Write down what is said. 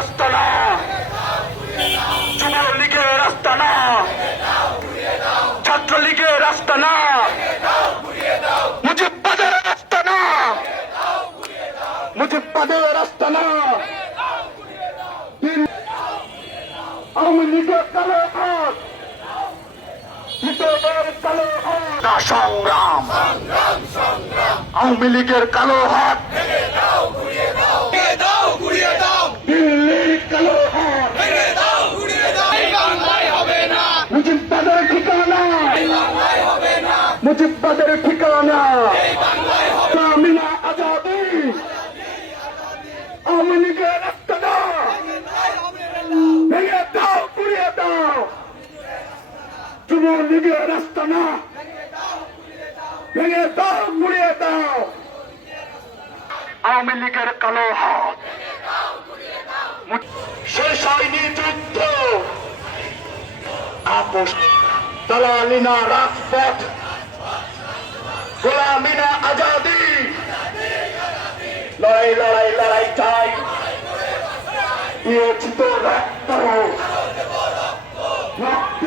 আস্তানা, যুবলীগের আস্তানা, ছাত্রলীগের আস্তানা, মুজিববাদের আস্তানা, মুজিববাদের আস্তানা, আওয়ামী লীগের কালো হাত, হিটলের কালো হাত, সংগ্রাম আওয়ামী লীগের কালো হাত, দিল্লির কালো হাত, মুজিববাদের ঠিকানা, মুজিববাদের ঠিকানা, মিনা আজাদি, আওয়ামী লীগের আস্তানা, ভেঙে দাও গুড়িয়ে দাও, যুবলীগের আস্তানা, ভেঙে দাও গুড়িয়ে দাও, আওয়ামী লীগের কালো হাত, শেষ হয়নি যুদ্ধ, আপোষ দালালি না রাজপথ, গোলামি না আজাদি, লড়াই লড়াই লড়াই চাই, দিয়েছি তো রক্ত, রক্ত